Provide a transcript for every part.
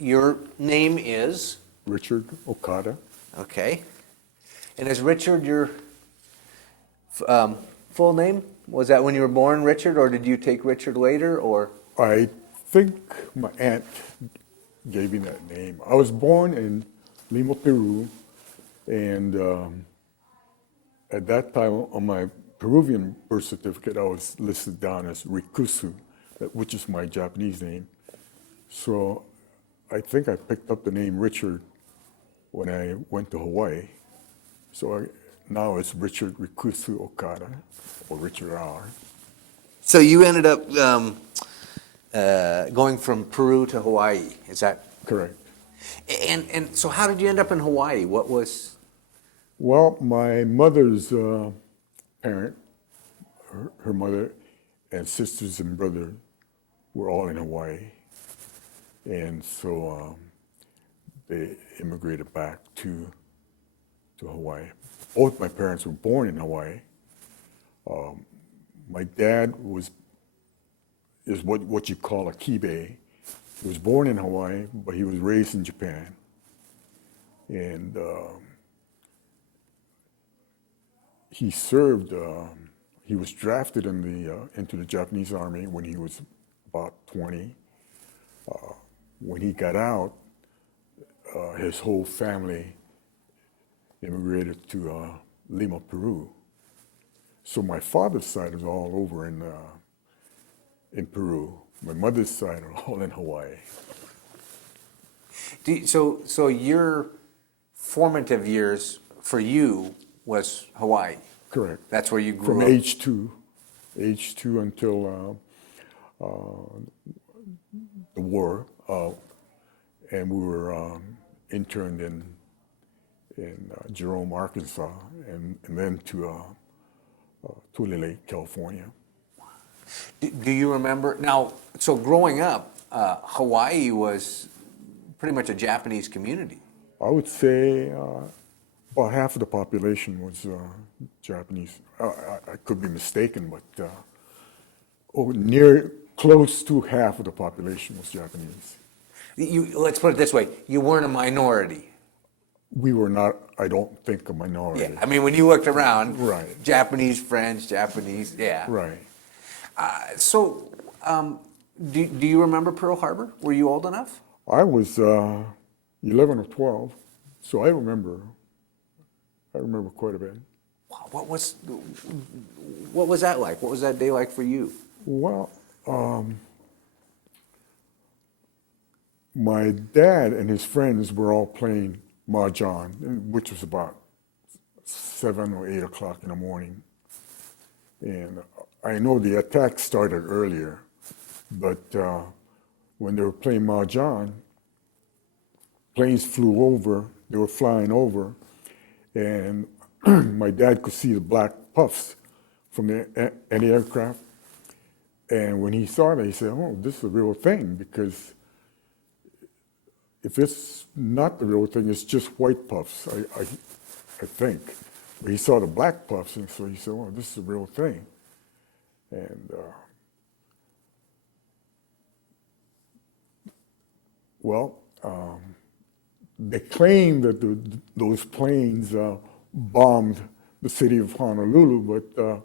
your name is? Richard Okada. Okay. And is Richard your full name? Was that when you were born, Richard, or did you take Richard later, or? I think my aunt gave me that name. I was born in Lima, Peru, and at that time on my Peruvian birth certificate, I was listed down as Rikusu, which is my Japanese name. So I think I picked up the name Richard when I went to Hawaii. So now it's Richard Rikusu Okada, or Richard R. So you ended up going from Peru to Hawaii, is that? Correct. And so how did you end up in Hawaii? What was? Well, my mother's parent, her mother and sisters and brother were all in Hawaii. And so they immigrated back to Hawaii. Both my parents were born in Hawaii. My dad is what you call a kibe. He was born in Hawaii, but he was raised in Japan. And he served, he was drafted into the Japanese army when he was about 20. When he got out, his whole family immigrated to Lima, Peru. So my father's side is all over in Peru. My mother's side are all in Hawaii. So your formative years for you was Hawaii? Correct. That's where you grew up? From age two until the war, and we were interned in Jerome, Arkansas, and then to Tulare, California. Do you remember, now, so growing up, Hawaii was pretty much a Japanese community. I would say about half of the population was Japanese. I could be mistaken, but close to half of the population was Japanese. Let's put it this way, you weren't a minority. We were not, I don't think, a minority. Yeah, I mean, when you looked around, right. Japanese, French, Japanese, yeah. Right. So, do you remember Pearl Harbor? Were you old enough? I was 11 or 12, so I remember quite a bit. Wow, what was that like? What was that day like for you? Well, my dad and his friends were all playing mahjong, which was about 7 or 8 o'clock in the morning. And I know the attack started earlier, but when they were playing mahjong, planes flew over, they were flying over, and my dad could see the black puffs from the aircraft. And when he saw that, he said, oh, this is a real thing, because if it's not the real thing, it's just white puffs, I think. But he saw the black puffs, and so he said, oh, this is a real thing. And they claim that those planes bombed the city of Honolulu, but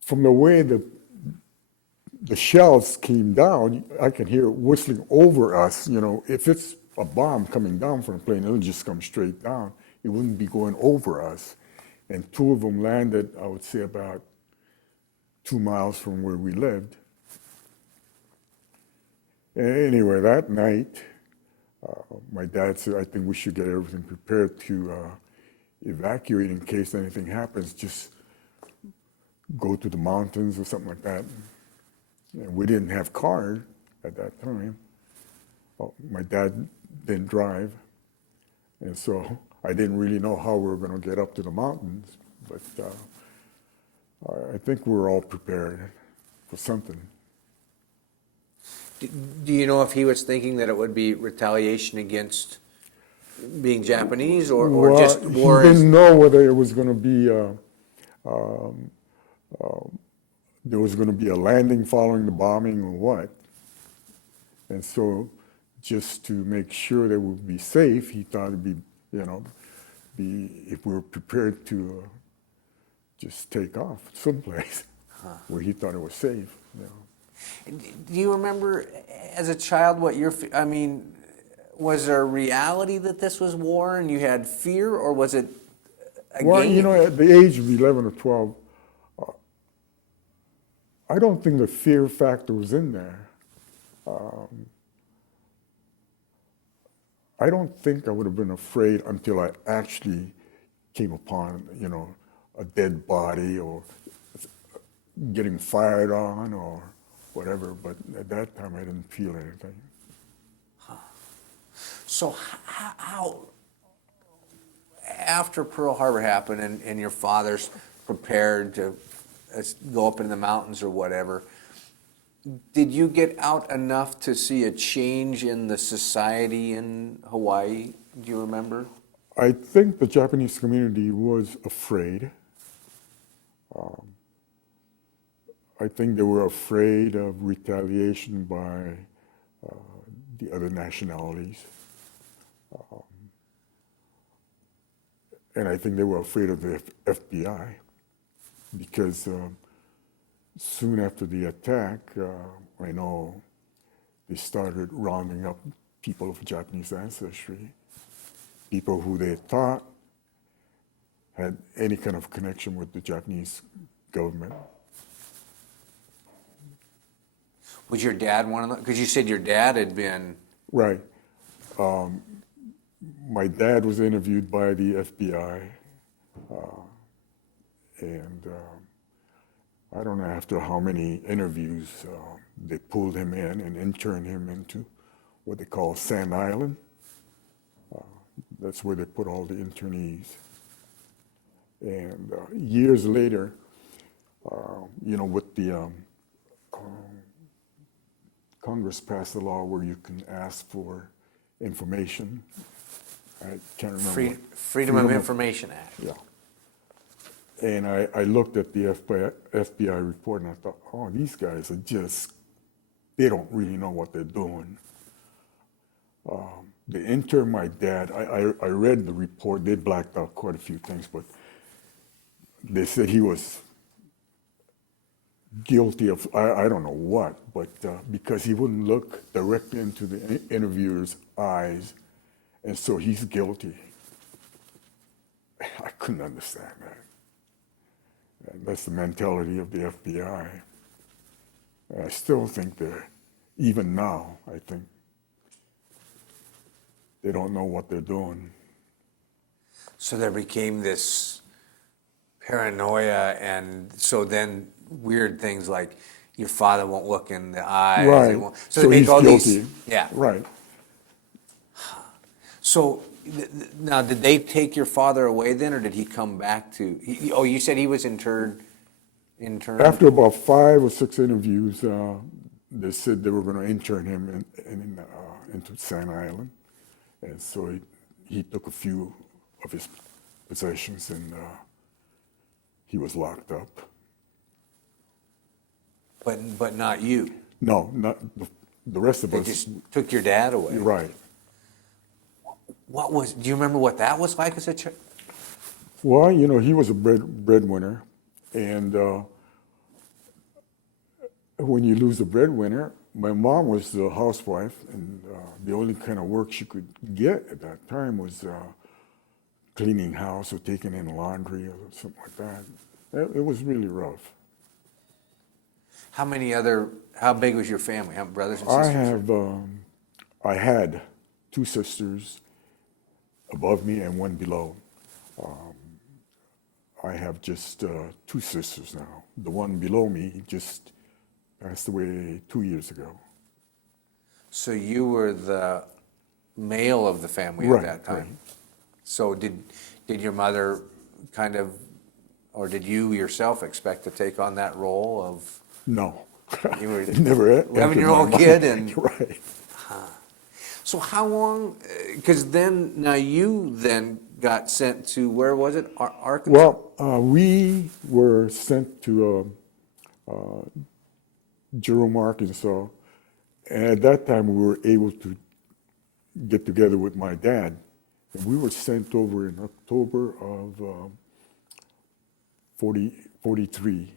from the way the shells came down, I can hear it whistling over us. You know, if it's a bomb coming down from a plane, it'll just come straight down. It wouldn't be going over us. And 2 of them landed, I would say, about 2 miles from where we lived. Anyway, that night, my dad said, I think we should get everything prepared to evacuate in case anything happens. Just go to the mountains or something like that. And we didn't have cars at that time. My dad didn't drive. And so I didn't really know how we were going to get up to the mountains, but I think we were all prepared for something. Do you know if he was thinking that it would be retaliation against being Japanese, or well, just war? He didn't know whether it was going to be there was going to be a landing following the bombing or what. And so just to make sure that we'd be safe, he thought it'd be, if we were prepared to just take off someplace where he thought it was safe. Do you remember as a child what I mean, was there a reality that this was war and you had fear, or was it a game? At the age of 11 or 12, I don't think the fear factor was in there. I don't think I would have been afraid until I actually came upon, a dead body or getting fired on or whatever. But at that time, I didn't feel anything. So how after Pearl Harbor happened and your father's prepared to go up in the mountains or whatever, did you get out enough to see a change in the society in Hawaii? Do you remember? I think the Japanese community was afraid. I think they were afraid of retaliation by the other nationalities. And I think they were afraid of the FBI because soon after the attack, I know they started rounding up people of Japanese ancestry, people who they thought had any kind of connection with the Japanese government. Was your dad one of them? Because you said your dad had been... Right. My dad was interviewed by the FBI, and I don't know after how many interviews, they pulled him in and interned him into what they call Sand Island. That's where they put all the internees. And years later, with the Congress passed a law where you can ask for information. I can't remember. Freedom of Information Act. Yeah. And I looked at the FBI report and I thought, oh, these guys are they don't really know what they're doing. They interned my dad. I read the report. They blacked out quite a few things, but they said he was guilty of, I don't know what, but because he wouldn't look directly into the interviewer's eyes, and so he's guilty. I couldn't understand that. And that's the mentality of the FBI. And I still think even now, I think, they don't know what they're doing. So there became this paranoia, and so then weird things like your father won't look in the eyes. Right. So they make he's all guilty. these. Yeah. Right. So now, did they take your father away then, or did he come back to? You said he was interned. After about 5 or 6 interviews, they said they were going to intern him into Sand Island, and so he took a few of his possessions and he was locked up. But not you. No, not the rest of They us. just took your dad away. Right. Do you remember what that was like as a child? Well, he was a breadwinner, and when you lose a breadwinner, my mom was a housewife, and the only kind of work she could get at that time was cleaning house or taking in laundry or something like that. It was really rough. How big was your family? How many brothers and sisters? I had 2 sisters above me and 1 below. I have just 2 sisters now. The one below me just passed away 2 years ago. So you were the male of the family Right, at that time. right. So did your mother or did you yourself expect to take on that role of? No. You were Never 11-year-old kid and. Right. So how long? Because now you got sent to, where was it? Arkansas? Well, we were sent to Jerome, Arkansas, And at that time, we were able to get together with my dad. And we were sent over in October of 43.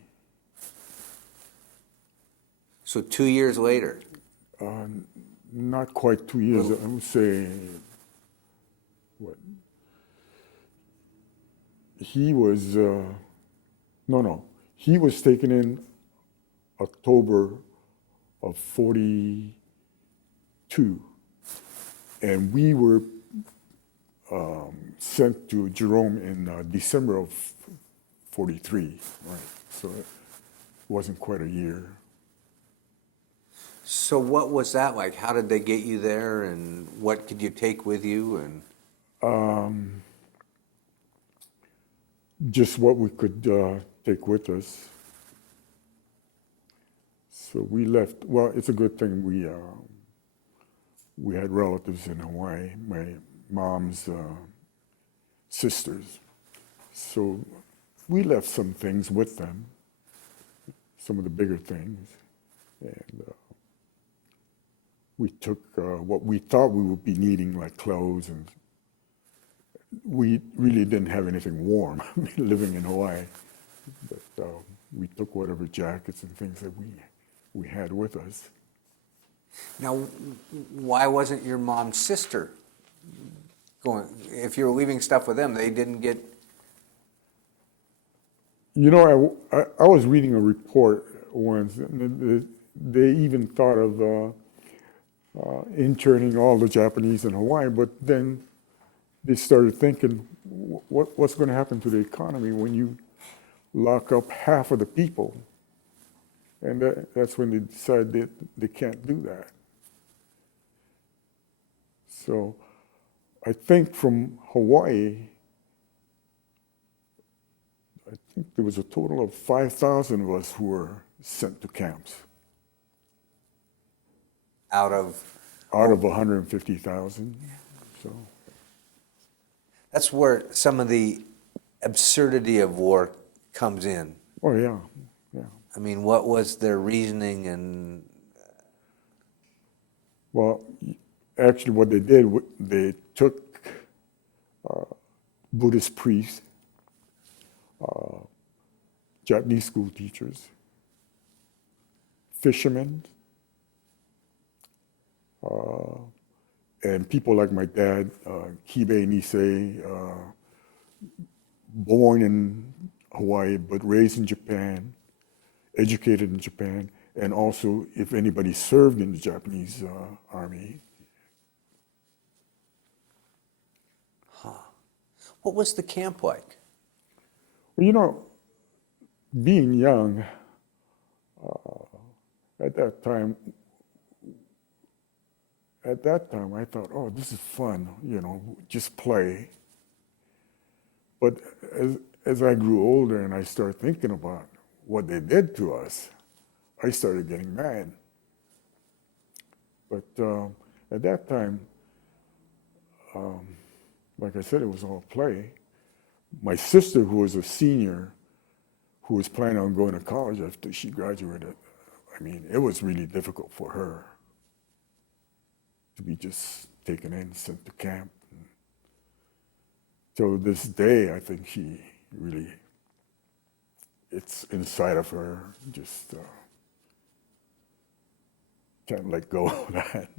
So 2 years later. Not quite 2 years, I would say, what? He was, he was taken in October of 42, and we were sent to Jerome in December of 43, right? So it wasn't quite a year. So what was that like? How did they get you there, and what could you take with you? And just what we could take with us. So we left. Well, it's a good thing we had relatives in Hawaii. My mom's sisters. So we left some things with them, some of the bigger things, and we took what we thought we would be needing, like clothes, and we really didn't have anything warm living in Hawaii, but we took whatever jackets and things that we had with us. now, why wasn't your mom's sister going? If you were leaving stuff with them, they didn't get. You know, I was reading a report once, and they even thought of interning all the Japanese in Hawaii, but then they started thinking, what's going to happen to the economy when you lock up half of the people? And that's when they decided they can't do that. So I think from Hawaii, I think there was a total of 5,000 of us who were sent to camps. Out of 150,000. So that's where some of the absurdity of war comes in. oh yeah. I mean, what was their reasoning? And Well, actually, what they did, they took Buddhist priests, Japanese school teachers, fishermen, and people like my dad, Kibe Nisei, born in Hawaii but raised in Japan, educated in Japan, and also if anybody served in the Japanese army. what was the camp like? Well, you know, being young, at that time I thought, oh, this is fun, you know, just play. But as I grew older and I started thinking about what they did to us, I started getting mad. But at that time, like I said, it was all play. My sister, who was a senior, who was planning on going to college after she graduated, I mean, it was really difficult for her to be just taken in, sent to camp. Till this day, I think she really, it's inside of her, just can't let go of that.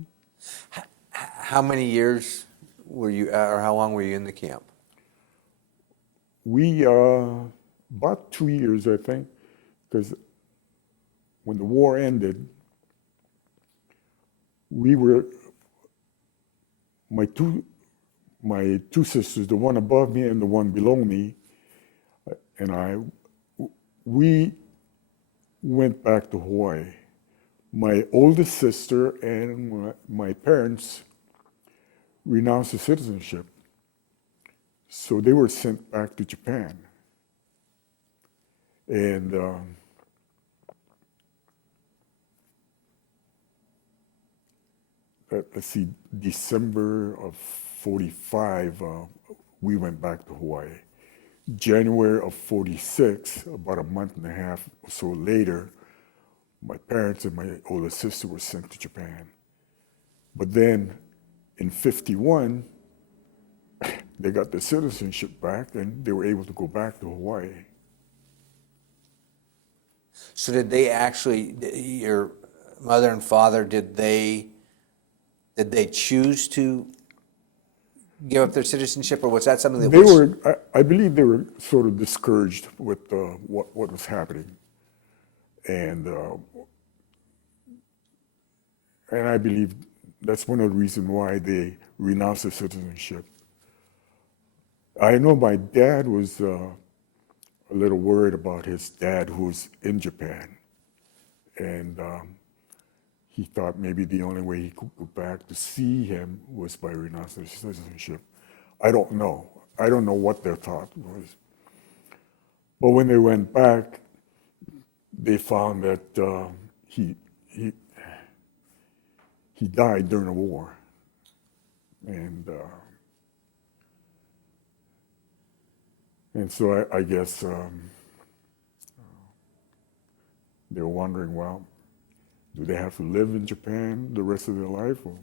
How many years were you, or how long were you in the camp? We, about 2 years, I think, because when the war ended, we were, my two sisters, the one above me and the one below me, and we went back to Hawaii. My oldest sister and my parents renounced their citizenship, so they were sent back to Japan. And let's see, December of 45, we went back to Hawaii. January of 46, about a month and a half or so later, my parents and my older sister were sent to Japan. But then in 51, they got their citizenship back and they were able to go back to Hawaii. So did they actually, your mother and father, did they choose to give up their citizenship, or was that something that They were, I believe they were sort of discouraged with what was happening. And I believe that's one of the reasons why they renounced their citizenship. I know my dad was a little worried about his dad who was in Japan. And he thought maybe the only way he could go back to see him was by renouncing his citizenship. I don't know. I don't know what their thought was. But when they went back, they found that he died during the war. And so I guess they were wondering, well, do they have to live in Japan the rest of their life, or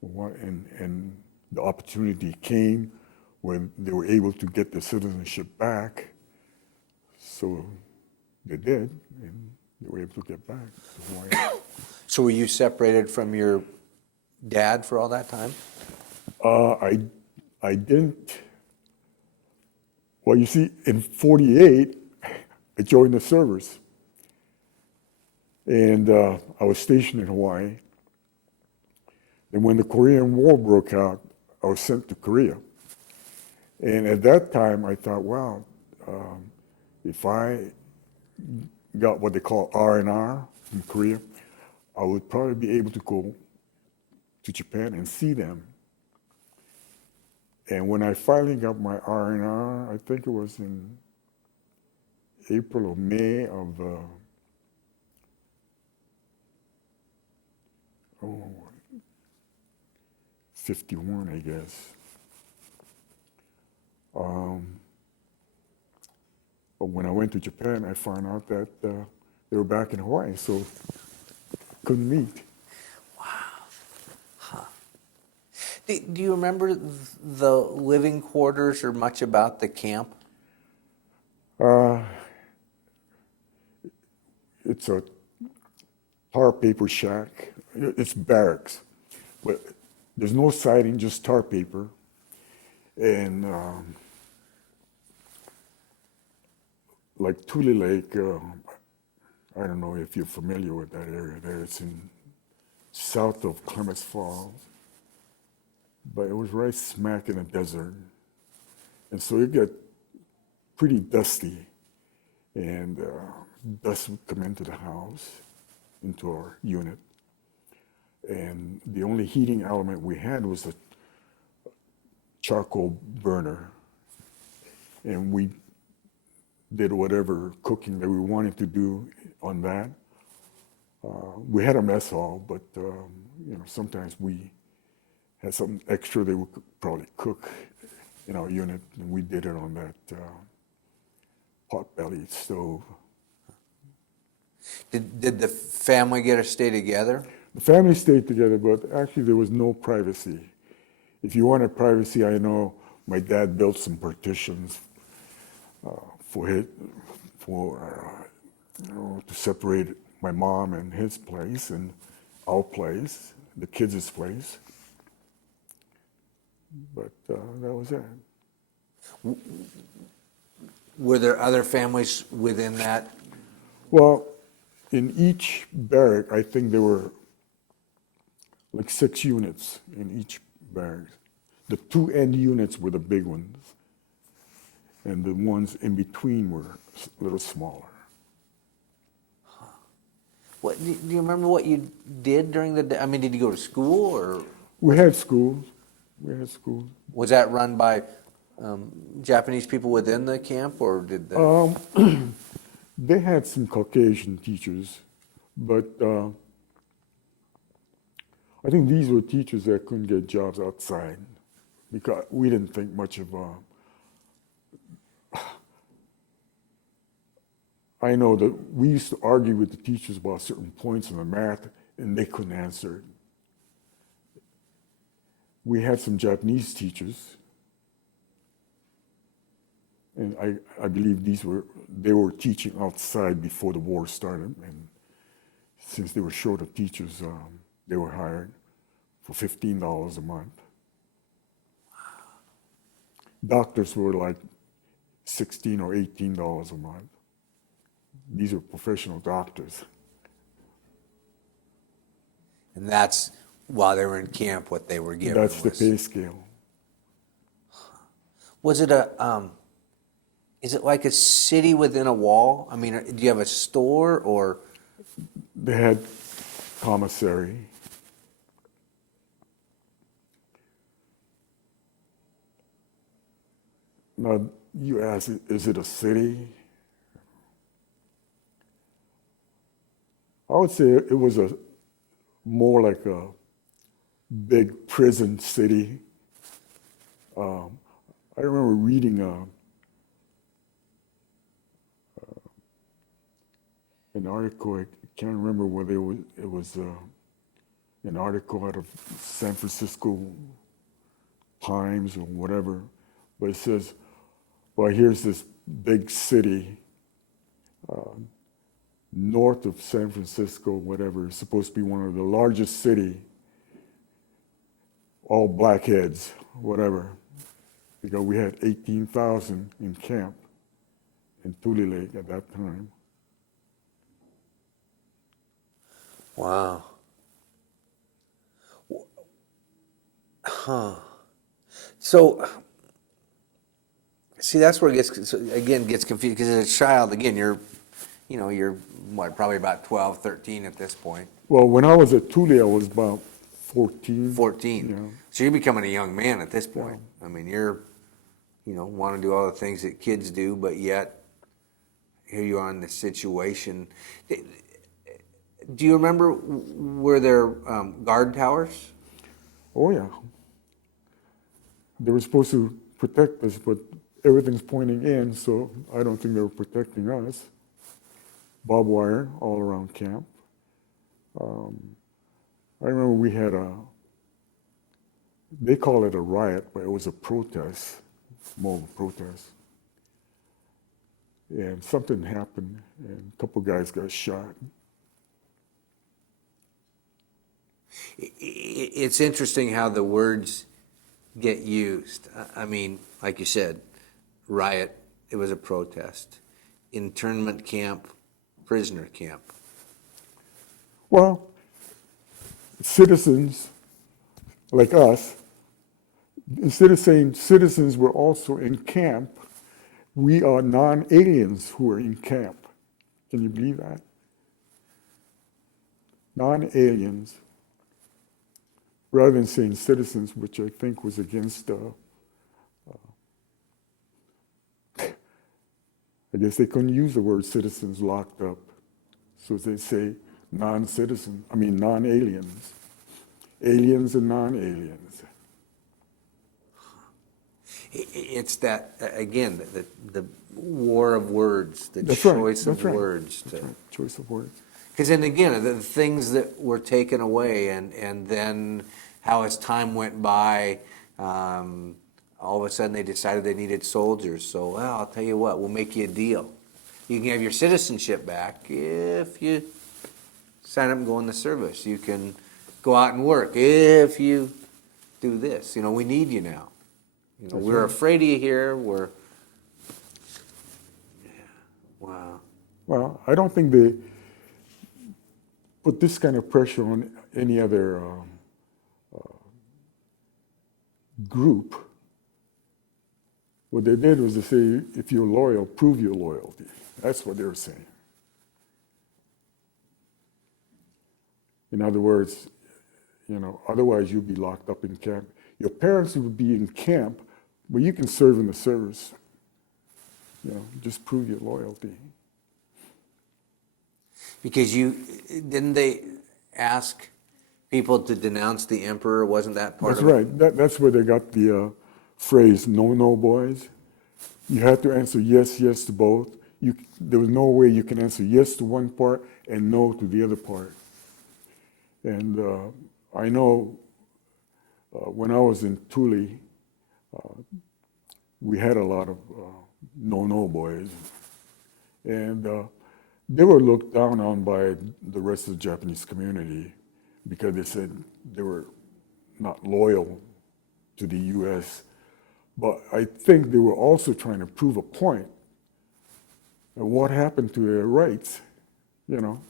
what? And the opportunity came when they were able to get their citizenship back, so they did, and they were able to get back to Hawaii. So were you separated from your dad for all that time? I didn't. Well, you see, in 48, I joined the service. And I was stationed in Hawaii. And when the Korean War broke out, I was sent to Korea. And at that time, I thought, wow, if I got what they call R&R from Korea, I would probably be able to go to Japan and see them. And when I finally got my R&R, I think it was in April or May of 51, I guess. But when I went to Japan, I found out that they were back in Hawaii, so couldn't meet. Wow. Huh. Do you remember the living quarters or much about the camp? It's a tar paper shack. It's barracks, but there's no siding, just tar paper. And like Tule Lake, I don't know if you're familiar with that area there. It's in south of Clements Falls, but it was right smack in the desert. And so it got pretty dusty, and dust would come into the house, into our unit. And the only heating element we had was a charcoal burner. And we did whatever cooking that we wanted to do on that. We had a mess hall, but sometimes we had something extra that we could probably cook in our unit, and we did it on that pot-bellied stove. Did the family get to stay together? The family stayed together, but actually there was no privacy. If you wanted privacy, I know my dad built some partitions to separate my mom and his place and our place, the kids' place. But that was it. Were there other families within that? Well, in each barrack, I think there were like 6 units in each barrack. The 2 end units were the big ones, and the ones in between were a little smaller. Huh. What, do you remember what you did during the day? I mean, did you go to school, or? We had schools. Was that run by Japanese people within the camp, or did they? They had some Caucasian teachers, but I think these were teachers that couldn't get jobs outside, because we didn't think much of I know that we used to argue with the teachers about certain points in the math, and they couldn't answer it. We had some Japanese teachers, and I believe they were teaching outside before the war started, and since they were short of teachers, they were hired for $15 a month. Doctors were like $16 or $18 a month. These are professional doctors. And that's, while they were in camp, what they were given. That's the pay scale. Was it is it like a city within a wall? I mean, do you have a store or? They had commissary. Now, you ask, is it a city? I would say it was more like a big prison city. I remember reading an article. I can't remember whether it was an article out of San Francisco Times or whatever, but it says, well, here's this big city north of San Francisco, whatever. It's supposed to be one of the largest city, all blackheads, whatever. Because we had 18,000 in camp in Tule Lake at that time. Wow. Huh. So, see, that's where it gets confused, because as a child, again, you're what, probably about 12, 13 at this point. Well, when I was at Tule, I was about 14. 14. Yeah. So you're becoming a young man at this point. Yeah. I mean, you're, want to do all the things that kids do, but yet here you are in this situation. Do you remember, were there guard towers? Oh, yeah. They were supposed to protect us, but everything's pointing in, so I don't think they were protecting us. Barbed wire all around camp. I remember we had they call it a riot, but it was a protest, more of a protest. And something happened, and a couple guys got shot. It's interesting how the words get used. I mean, like you said, riot, it was a protest. Internment camp, prisoner camp. Well, citizens like us, instead of saying citizens were also in camp, we are non-aliens who are in camp. Can you believe that? Non-aliens, rather than saying citizens, which I think was against, I guess they couldn't use the word citizens locked up. So they say non-aliens. Aliens and non-aliens. It's that, again, the war of words, the That's choice right. of words. That's right. Choice of words. Because then again, the things that were taken away, and then how as time went by, all of a sudden they decided they needed soldiers. So, well, I'll tell you what, we'll make you a deal. You can have your citizenship back if you sign up and go in the service. You can go out and work if you do this. We need you now. We're afraid of you here. Wow. Well, I don't think they put this kind of pressure on any other group. What they did was to say, if you're loyal, prove your loyalty. That's what they were saying. In other words, otherwise you'd be locked up in camp. Your parents would be in camp, but you can serve in the service. Just prove your loyalty. Because didn't they ask people to denounce the emperor? Wasn't that part That's of it? right. That's where they got the phrase, no, boys. You have to answer yes, yes to both. there was no way you can answer yes to one part and no to the other part. And I know when I was in Thule, we had a lot of no boys, and they were looked down on by the rest of the Japanese community because they said they were not loyal to the U.S. But I think they were also trying to prove a point of what happened to their rights, you know.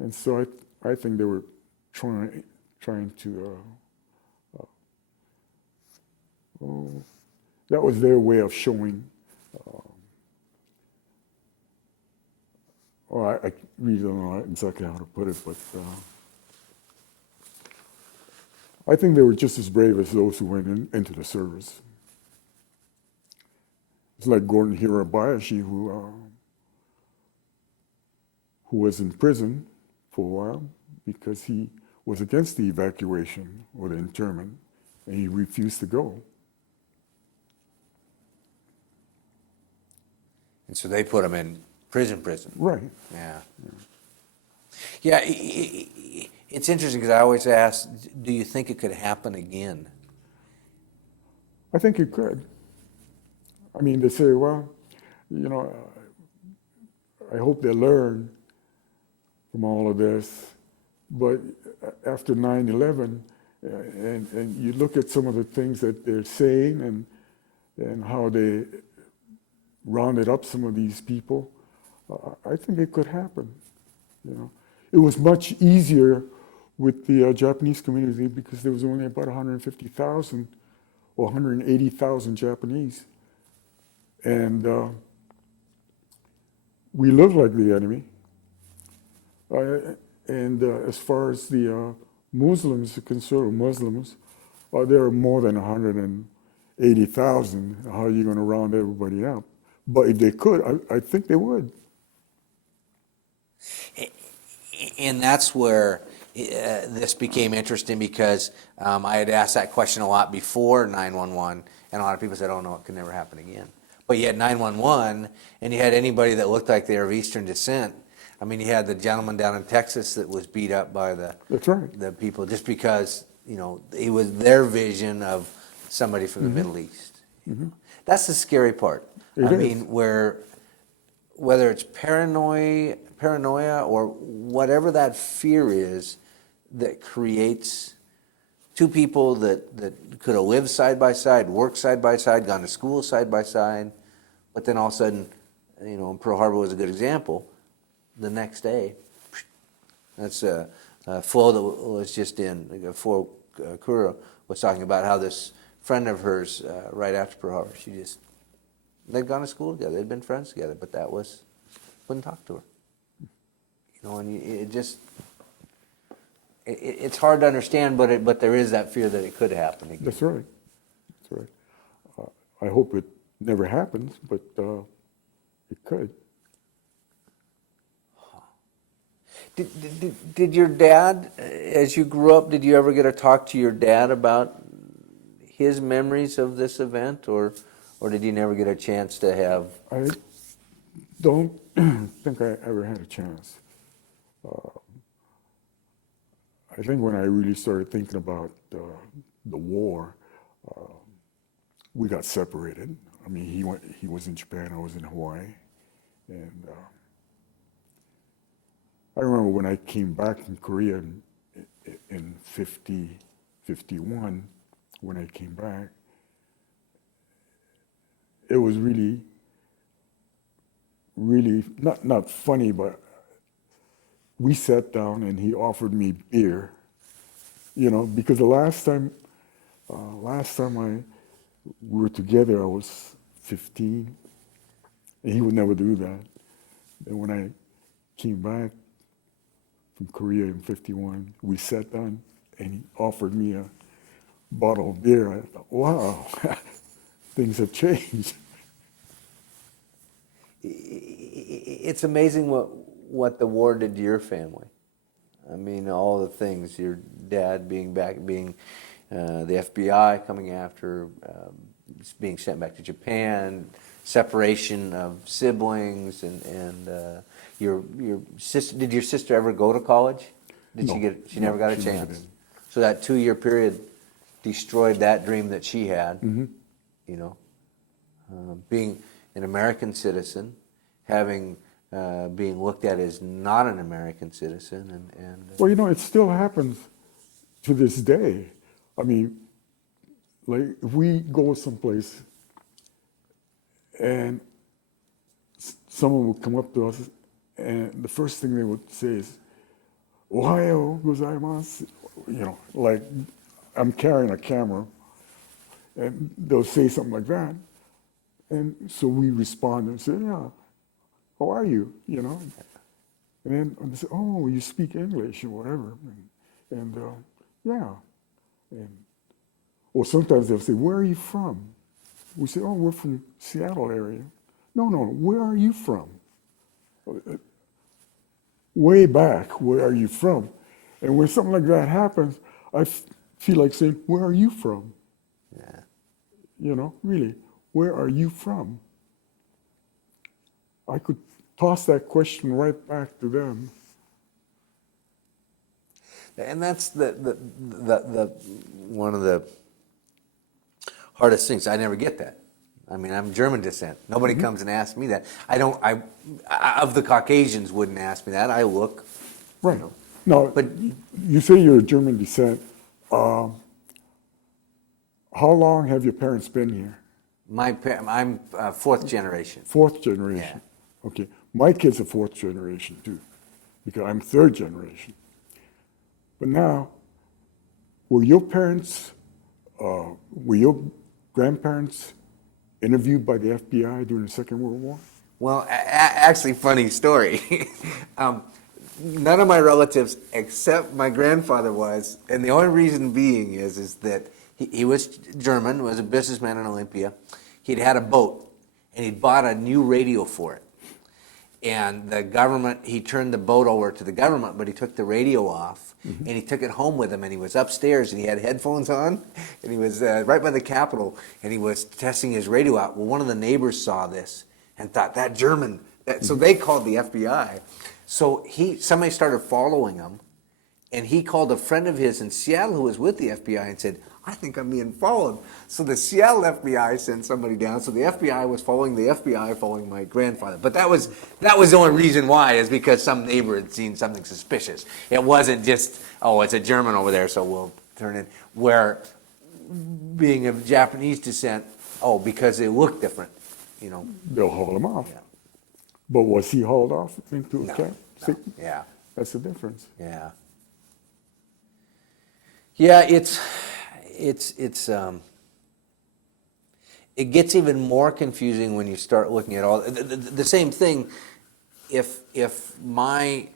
And so I think they were trying to, that was their way of showing, I really don't know exactly how to put it, but I think they were just as brave as those who went into the service. It's like Gordon Hirabayashi, who was in prison for a while because he was against the evacuation or the internment, and he refused to go. And so they put him in prison. Right. Yeah. Yeah, it's interesting because I always ask, do you think it could happen again? I think it could. I mean, they say, well, you know, I hope they learn from all of this. But after 9/11, and you look at some of the things that they're saying and how they rounded up some of these people, I think it could happen. You know, it was much easier with the Japanese community because there was only about 150,000 or 180,000 Japanese, and we lived like the enemy. And as far as the Muslims are concerned, there are more than 180,000. How are you going to round everybody up? But if they could, I think they would. And that's where this became interesting because I had asked that question a lot before 9/11, and a lot of people said, oh no, it could never happen again. But you had 9/11, and you had anybody that looked like they were of Eastern descent. I mean, you had the gentleman down in Texas that was beat up by That's right. the people just because, you know, it was their vision of somebody from the Middle East. Mm-hmm. That's the scary part. It I is. mean, whether it's paranoia or whatever that fear is that creates two people that could have lived side by side, worked side by side, gone to school side by side, but then all of a sudden, you know, Pearl Harbor was a good example. The next day, that's a Flo that was just in, Flo Kura was talking about how this friend of hers, right after Pearl Harbor, they'd gone to school together, they'd been friends together, but wouldn't talk to her. You know, and it's hard to understand, but there is that fear that it could happen again. That's right. That's right. I hope it never happens, but it could. Did your dad, as you grew up, did you ever get to talk to your dad about his memories of this event, or did you never get a chance to have? I don't think I ever had a chance. I think when I really started thinking about the war, we got separated. I mean, he was in Japan, I was in Hawaii, and I remember when I came back from Korea in 51, when I came back, it was really, really, not funny, but we sat down and he offered me beer, you know, because the last time we were together, I was 15, and he would never do that. And when I came back from Korea in 51, we sat down and he offered me a bottle of beer. I thought, wow, things have changed. It's amazing what the war did to your family. I mean, all the things, your dad being the FBI coming after, being sent back to Japan, separation of siblings, and your sister. Did your sister ever go to college? Did No. she get? She never No, got a she never chance. did. So that 2-year period destroyed that dream that she had. Mm-hmm. You know, being an American citizen, having being looked at as not an American citizen, and Well, you know, it still happens to this day. I mean, like if we go someplace and someone would come up to us and the first thing they would say is, Ohio gozaimasu. You know, like I'm carrying a camera and they'll say something like that. And so we respond and say, yeah, how are you? You know? And then they say, oh, you speak English or whatever. And yeah. And, or sometimes they'll say, where are you from? We say, oh, we're from Seattle area. No, where are you from? Way back, where are you from? And when something like that happens, I feel like saying, where are you from? yeah. You know, really, where are you from? I could toss that question right back to them. And that's the one of the hardest things. I never get that. I mean, I'm German descent. Nobody comes and asks me that. I of the Caucasians wouldn't ask me that. I look, Right. you know. Now, But you say you're German descent. How long have your parents been here? I'm fourth generation. Fourth generation. Okay. My kids are fourth generation too, because I'm third generation. But now, were your parents, were your grandparents interviewed by the FBI during the Second World War? Well, actually, funny story. None of my relatives, except my grandfather, was, and the only reason being is that he was German, was a businessman in Olympia. He'd had a boat, and he'd bought a new radio for it. And the government, he turned the boat over to the government, but he took the radio off, and he took it home with him, and he was upstairs, and he had headphones on, and he was right by the Capitol, and he was testing his radio out. Well, one of the neighbors saw this and thought, that German, so they called the FBI. So somebody started following him, and he called a friend of his in Seattle who was with the FBI and said, I think I'm being followed. So the Seattle FBI sent somebody down. So the FBI was following the FBI, following my grandfather. But that was the only reason why, is because some neighbor had seen something suspicious. It wasn't just, oh, it's a German over there, so we'll turn in. Where being of Japanese descent, oh, because they look different, you know. They'll haul him off. Yeah. But was he hauled off into a camp? See? Yeah. That's the difference. Yeah. Yeah, it gets even more confusing when you start looking at all the same thing. If my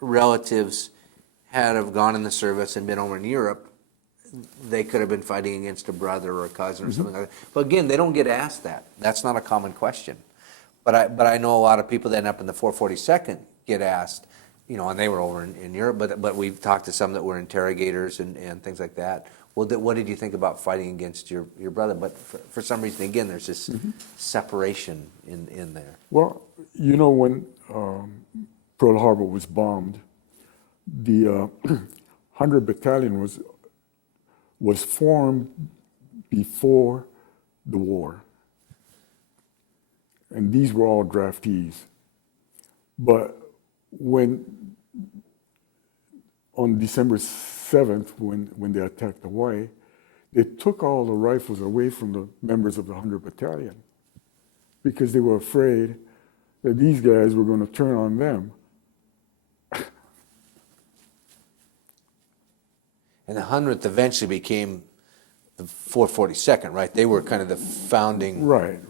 relatives had have gone in the service and been over in Europe, they could have been fighting against a brother or a cousin or something like that. But again, they don't get asked that. That's not a common question. But I know a lot of people that end up in the 442nd get asked, you know, and they were over in Europe, but we've talked to some that were interrogators and things like that. Well, what did you think about fighting against your brother? But for some reason, again, there's this separation in there. Well, you know, when Pearl Harbor was bombed, the 100 Battalion was formed before the war. And these were all draftees. But on December 7th, when they attacked Hawaii, they took all the rifles away from the members of the 100 Battalion because they were afraid that these guys were going to turn on them. And the 100th eventually became the 442nd, right? They were kind of the founding. Right.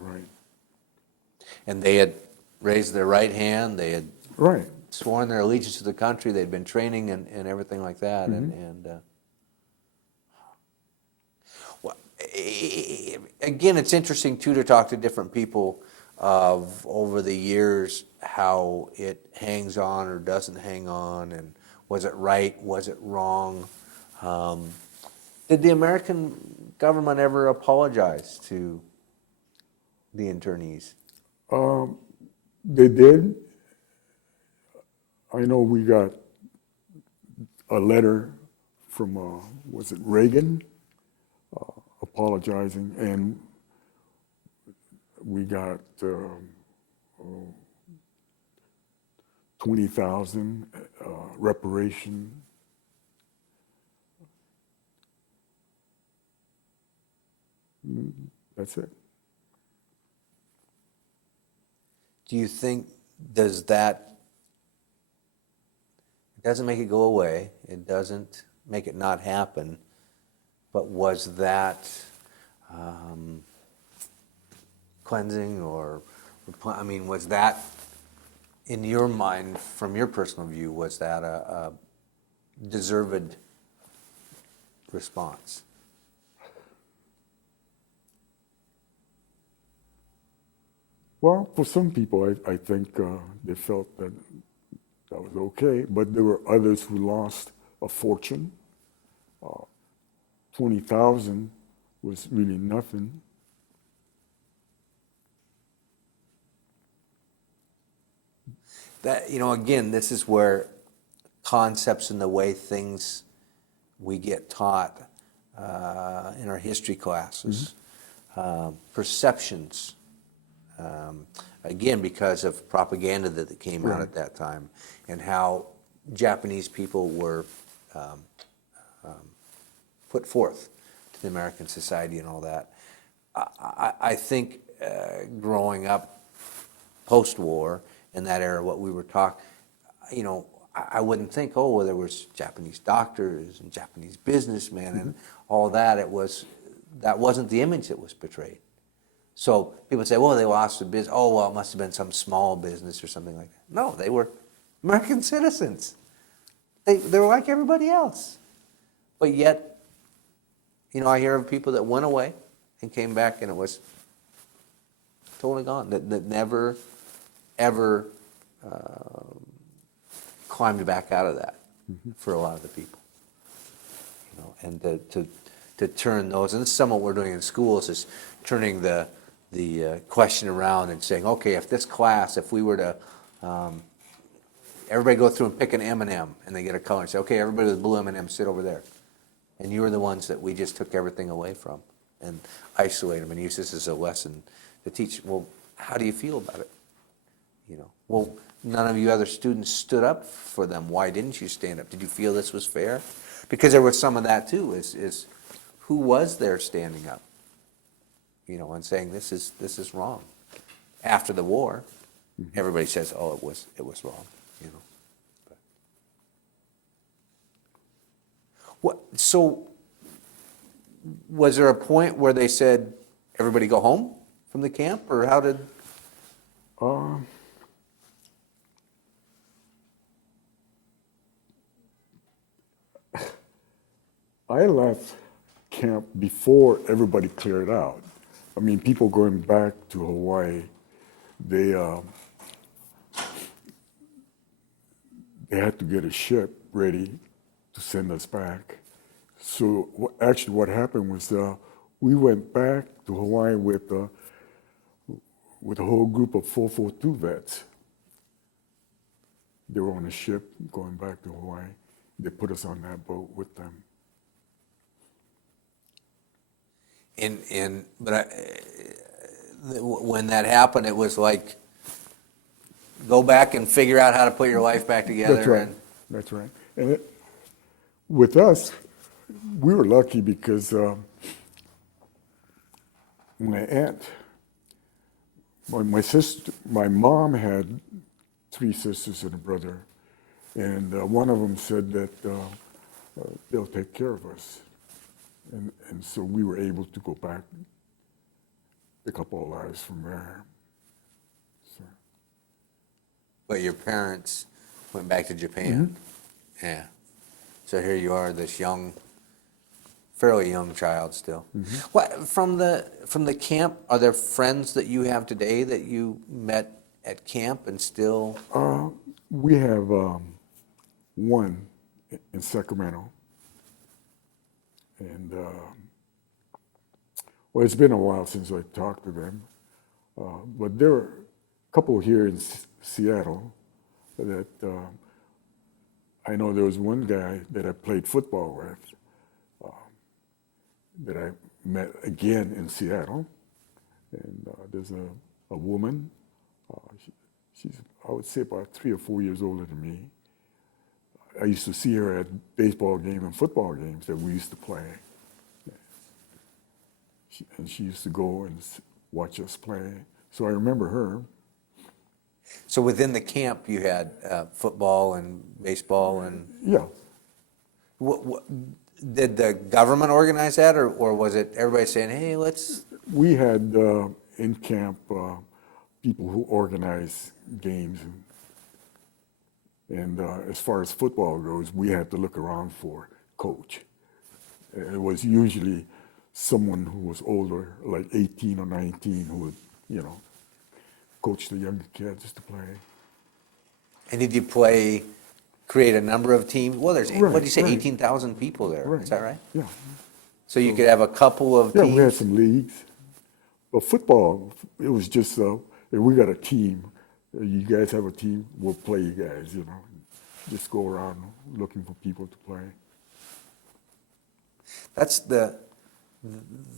And they had raised their right hand. They had Right. sworn their allegiance to the country. They'd been training and everything like that. Well, again, it's interesting too to talk to different people of over the years how it hangs on or doesn't hang on, and was it right? Was it wrong? Did the American government ever apologize to the internees? They did. I know we got a letter from, was it Reagan, apologizing, and we got 20,000 reparation. That's it. Do you think, does that, it doesn't make it go away, it doesn't make it not happen, but was that cleansing or, I mean, was that, in your mind, from your personal view, was that a deserved response? Well, for some people, I think they felt that that was okay, but there were others who lost a fortune. 20,000 was really nothing. That, again, this is where concepts and the way things we get taught in our history classes, perceptions, again, because of propaganda that came out at that time, and how Japanese people were put forth to the American society and all that. I think growing up post-war in that era, what we were taught, I wouldn't think, oh, well, there was Japanese doctors and Japanese businessmen and all that. That wasn't the image that was portrayed. So people say, well, they lost the business. Oh, well, it must have been some small business or something like that. No, they were American citizens. They were like everybody else. But yet, I hear of people that went away and came back and it was totally gone. That never, ever climbed back out of that for a lot of the people. And to turn those, and this is some of what we're doing in schools, is turning the question around and saying, okay, if we were to, everybody go through and pick an M&M and they get a color and say, okay, everybody with blue M&M, sit over there. And you were the ones that we just took everything away from and isolate them and use this as a lesson to teach. Well, how do you feel about it? Well, none of you other students stood up for them. Why didn't you stand up? Did you feel this was fair? Because there was some of that too, is who was there standing up? And saying this is wrong. After the war, everybody says, oh, it was wrong. So was there a point where they said, everybody go home from the camp, or how did? I left camp before everybody cleared out. I mean, people going back to Hawaii, they had to get a ship ready to send us back. So actually what happened was we went back to Hawaii with a whole group of 442 vets. They were on a ship going back to Hawaii. They put us on that boat with them. When that happened, it was like, go back and figure out how to put your life back together. That's right. That's right. And with us, we were lucky because my aunt, my mom had 3 sisters and a brother, and one of them said that they'll take care of us. And so we were able to go back, pick up our lives from there. So. But your parents went back to Japan. Yeah. So here you are, this fairly young child still. What, from the camp, are there friends that you have today that you met at camp and still? We have one in Sacramento. And Well, it's been a while since I talked to them, but there were a couple here in Seattle that I know. There was one guy that I played football with that I met again in Seattle, and there's a woman. She's, I would say, about 3 or 4 years older than me. I used to see her at baseball games and football games that we used to play. And she used to go and watch us play. So I remember her. So within the camp, you had football and baseball and... Yeah. Did the government organize that, or was it everybody saying, hey, let's... We had in camp people who organized games. And as far as football goes, we had to look around for a coach. It was usually someone who was older, like 18 or 19, who would, coach the younger kids to play. And did you create a number of teams? Well, there's, what did you say, 18,000 people there, Right. Is that right? Yeah. So you could have a couple of Yeah, teams? we had some leagues. But football, it was just, if we got a team, you guys have a team, we'll play you guys, Just go around looking for people to play. That's the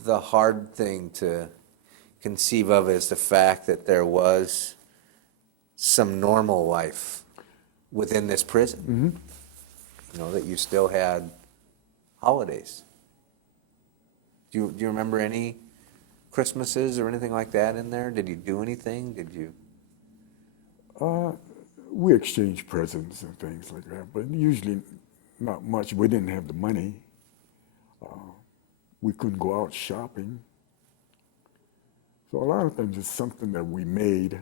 hard thing to conceive of, is the fact that there was some normal life within this prison. Mm-hmm. That you still had holidays. Do you remember any Christmases or anything like that in there? Did you do anything? Did you? We exchanged presents and things like that, but usually not much. We didn't have the money. We couldn't go out shopping. So a lot of times it's something that we made,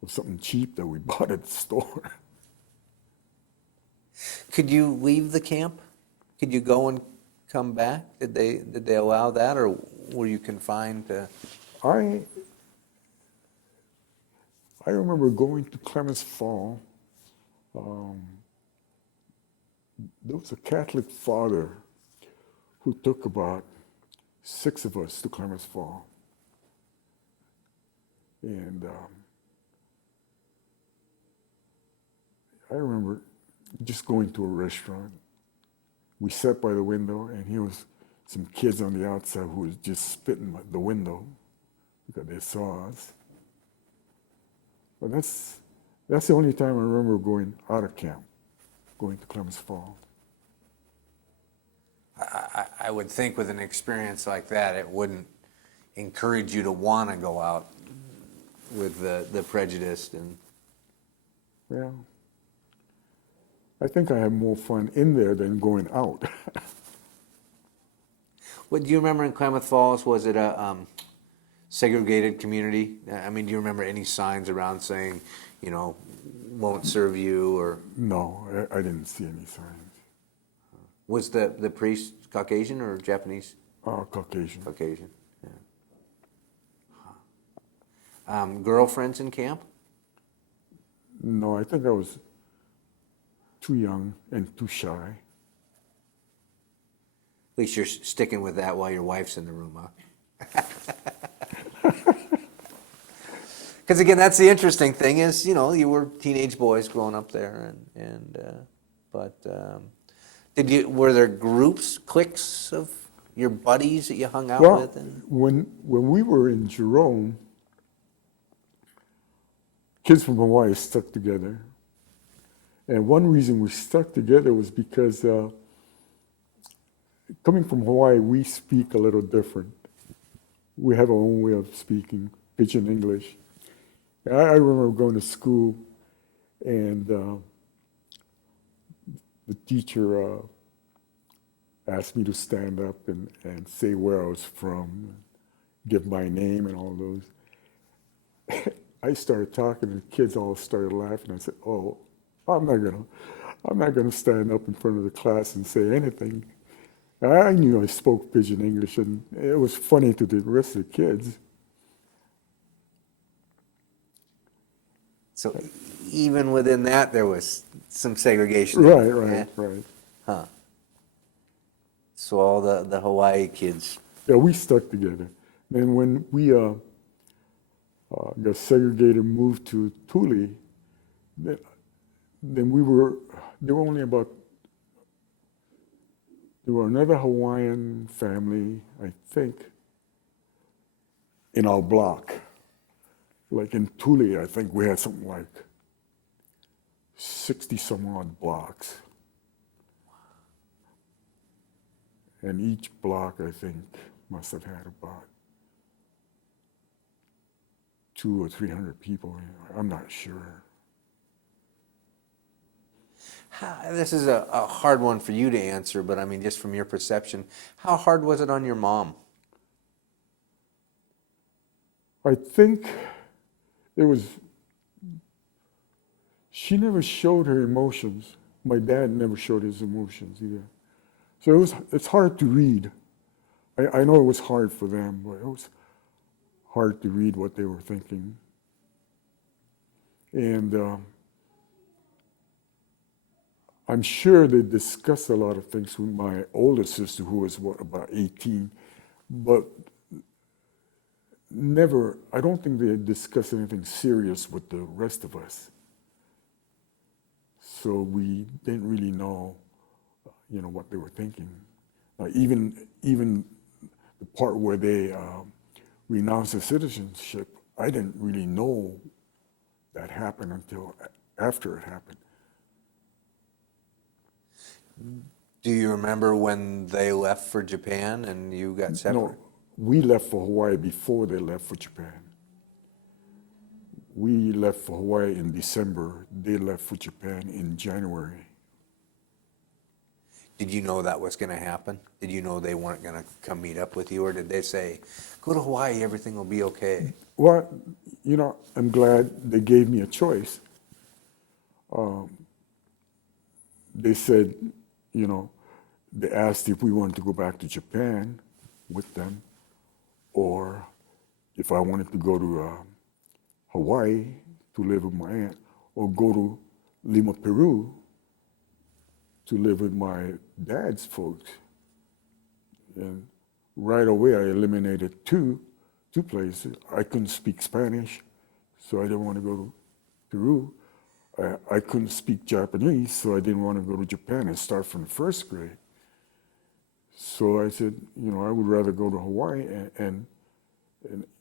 or something cheap that we bought at the store. Could you leave the camp? Could you go and come back? Did they allow that, or were you confined to? I remember going to Clements Fall. There was a Catholic father who took about 6 of us to Clements Fall. And I remember just going to a restaurant. We sat by the window, and here was some kids on the outside who was just spitting at the window because they saw us. But that's the only time I remember going out of camp, going to Clements Fall. I would think with an experience like that, it wouldn't encourage you to want to go out with the prejudice and. Yeah. I think I had more fun in there than going out. What do you remember in Klamath Falls? Was it a segregated community? I mean, do you remember any signs around saying, won't serve you, or? No, I didn't see any signs. Was the priest Caucasian or Japanese? Caucasian. Caucasian, yeah. Girlfriends in camp? No, I think I was too young and too shy. At least you're sticking with that while your wife's in the room, huh? Because again, that's the interesting thing is, you were teenage boys growing up there, but were there groups, cliques of your buddies that you hung out with? When we were in Jerome, kids from Hawaii stuck together. And one reason we stuck together was because coming from Hawaii, we speak a little different. We have our own way of speaking, pidgin English. And I remember going to school, and the teacher asked me to stand up and say where I was from, give my name and all those. I started talking, and the kids all started laughing. I said, "Oh, I'm not gonna stand up in front of the class and say anything." I knew I spoke pidgin English, and it was funny to the rest of the kids. So even within that, there was some segregation. Right. Huh. So all the Hawaii kids. Yeah, we stuck together. Then when we got segregated, moved to Thule, then there were only about, there were another Hawaiian family, I think, in our block. Like in Thule, I think we had something like 60 some odd blocks. And each block, I think, must have had about 200 or 300 people. I'm not sure. This is a hard one for you to answer, but I mean, just from your perception, how hard was it on your mom? I think it was, she never showed her emotions. My dad never showed his emotions either. So it's hard to read. I know it was hard for them, but it was hard to read what they were thinking. And I'm sure they discussed a lot of things with my older sister, who was, about 18, but never, I don't think they discussed anything serious with the rest of us. So we didn't really know, what they were thinking. Even the part where they renounced their citizenship, I didn't really know that happened until after it happened. Do you remember when they left for Japan and you got separate? No, we left for Hawaii before they left for Japan. We left for Hawaii in December. They left for Japan in January. Did you know that was going to happen? Did you know they weren't going to come meet up with you, or did they say, go to Hawaii, everything will be okay? Well, I'm glad they gave me a choice. They said, they asked if we wanted to go back to Japan with them, or if I wanted to go to Hawaii to live with my aunt, or go to Lima, Peru to live with my dad's folks. And right away I eliminated two places. I couldn't speak Spanish, so I didn't want to go to Peru. I couldn't speak Japanese, so I didn't want to go to Japan and start from the first grade. So I said, I would rather go to Hawaii, and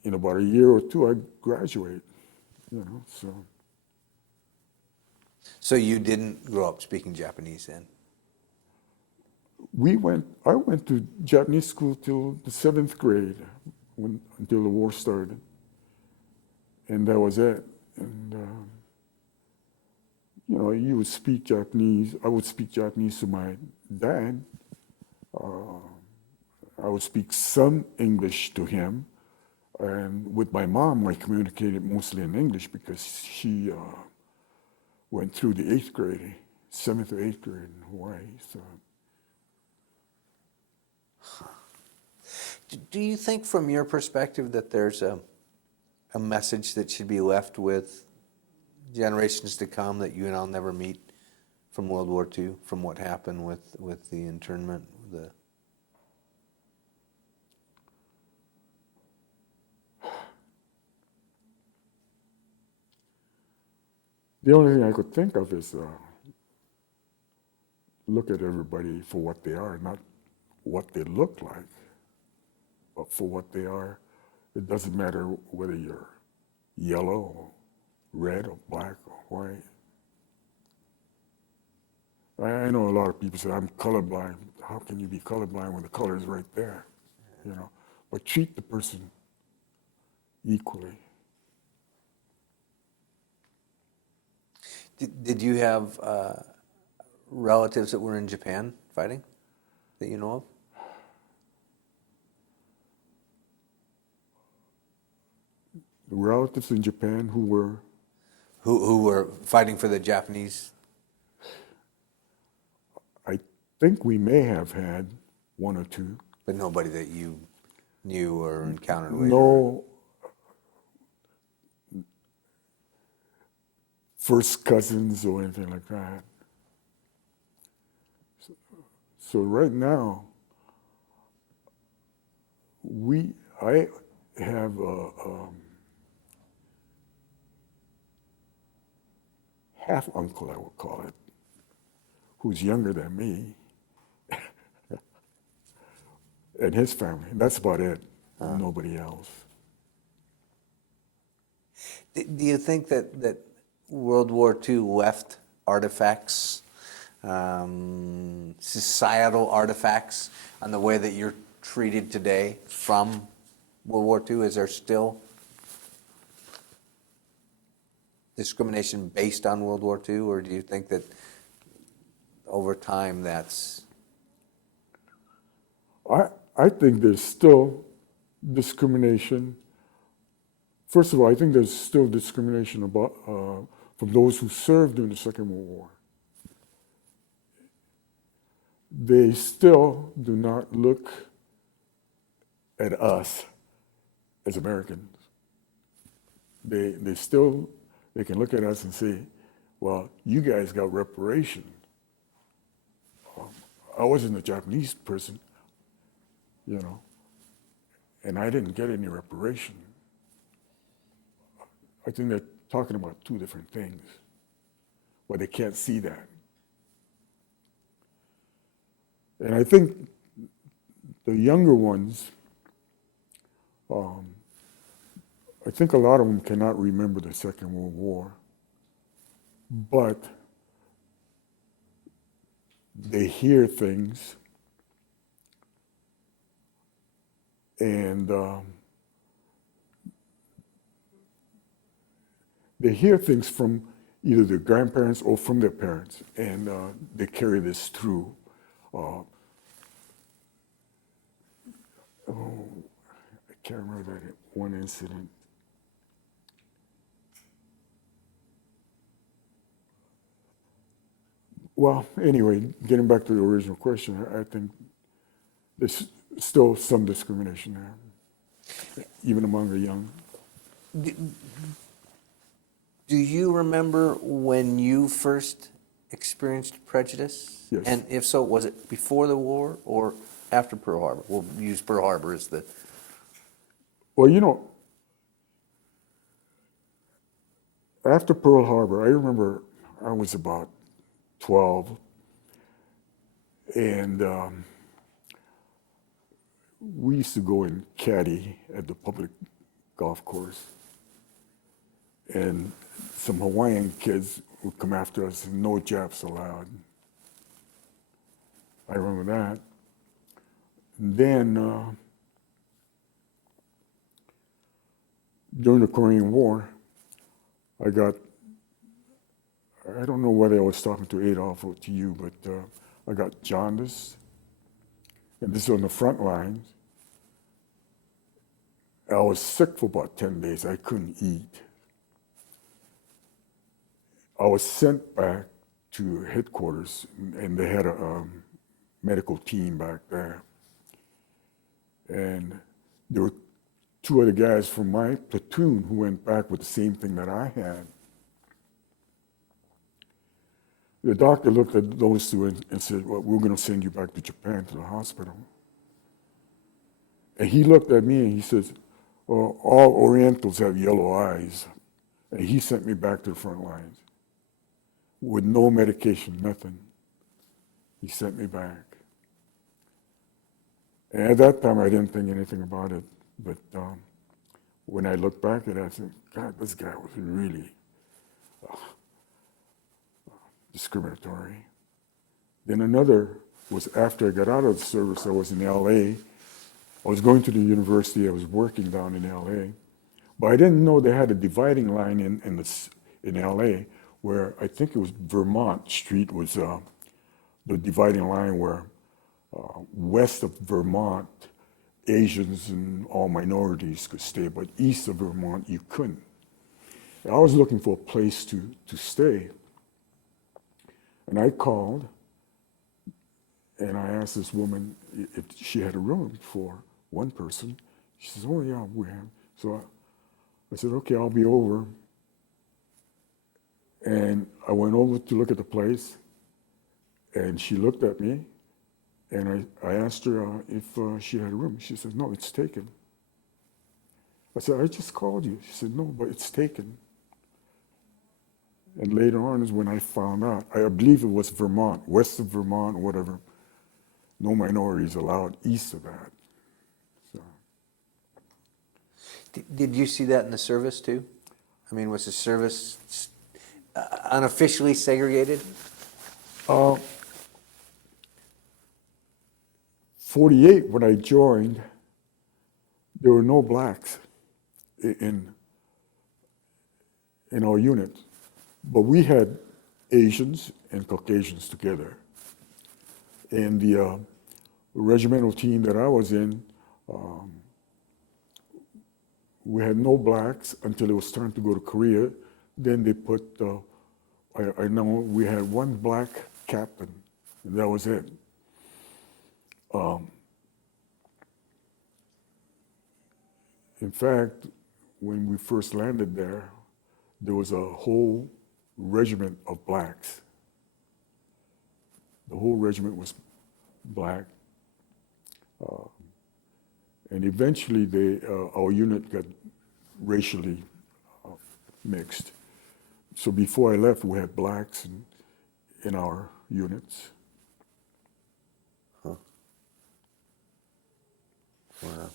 in about a year or two, I'd graduate, so. So you didn't grow up speaking Japanese then? I went to Japanese school till the 7th grade, until the war started. And that was it. And, you would speak Japanese. I would speak Japanese to my dad. I would speak some English to him. And with my mom, I communicated mostly in English because she went through the 8th grade, 7th or 8th grade in Hawaii. So. Do you think from your perspective that there's a message that should be left with generations to come that you and I'll never meet from World War II, from what happened with the internment? The only thing I could think of is look at everybody for what they are, not what they look like, but for what they are. It doesn't matter whether you're yellow or red or black or white. I know a lot of people say, I'm colorblind. How can you be colorblind when the color is right there? But treat the person equally. Did you have relatives that were in Japan fighting that you know of? The relatives in Japan who were fighting for the Japanese? I think we may have had one or two. But nobody that you knew or encountered later? No. First cousins or anything like that. So right now, I have a half uncle, I would call it, who's younger than me, and his family. And that's about it. Nobody else. Do you think that World War II left artifacts, societal artifacts, on the way that you're treated today from World War II? Is there still discrimination based on World War II, or do you think that over time that's... I think there's still discrimination. First of all, I think there's still discrimination about, from those who served during the Second World War. They still do not look at us as Americans. They can look at us and say, well, you guys got reparation. I wasn't a Japanese person, you know, and I didn't get any reparation. I think they're talking about two different things, but they can't see that. And I think the younger ones, I think a lot of them cannot remember the Second World War, but they hear things and they hear things from either their grandparents or from their parents, and they carry this through. I can't remember that one incident. Well, anyway, getting back to the original question, I think there's still some discrimination there, even among the young. Do you remember when you first experienced prejudice? Yes. And if so, was it before the war or after Pearl Harbor? We'll use Pearl Harbor as the... Well, you know, after Pearl Harbor, I remember I was about 12, and we used to go and caddy at the public golf course, and some Hawaiian kids would come after us, and no Japs allowed. I remember that. And then during the Korean War, I don't know whether I was talking to Adolf or to you, but I got jaundice, and this is on the front lines. I was sick for about 10 days. I couldn't eat. I was sent back to headquarters, and they had a medical team back there. And there were two other guys from my platoon who went back with the same thing that I had. The doctor looked at those two and said, well, we're going to send you back to Japan to the hospital. And he looked at me and he says, well, all Orientals have yellow eyes. And he sent me back to the front lines with no medication, nothing. He sent me back. And at that time, I didn't think anything about it. But when I look back at it, I said, God, this guy was really discriminatory. Then another was after I got out of the service, I was in LA. I was going to the university, I was working down in LA. But I didn't know they had a dividing line in LA where I think it was Vermont Street was the dividing line where west of Vermont, Asians and all minorities could stay, but east of Vermont, you couldn't. And I was looking for a place to stay. And I called, and I asked this woman if she had a room for one person. She says, oh yeah, we have. So I said, okay, I'll be over. And I went over to look at the place, and she looked at me, And I asked her if she had a room. She said, no, it's taken. I said, I just called you. She said, no, but it's taken. And later on is when I found out, I believe it was Vermont, west of Vermont, whatever. No minorities allowed east of that. So, Did you see that in the service too? I mean, was the service unofficially segregated? 48, when I joined, there were no blacks in our unit. But we had Asians and Caucasians together. And the regimental team that I was in, we had no blacks until it was time to go to Korea. Then they put, I know we had one black captain, and that was it. In fact, when we first landed there was a whole regiment of blacks. The whole regiment was black. And eventually our unit got racially mixed. So before I left, we had blacks in our units. Huh. Wow.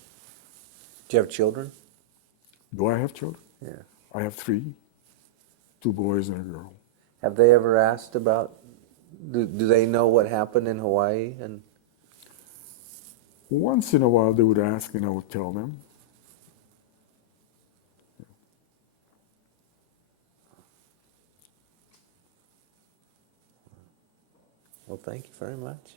Do you have children? Do I have children? Yeah. I have 3, 2 boys and a girl. Have they ever asked about, do they know what happened in Hawaii? And Once in a while they would ask and I would tell them. well, thank you very much.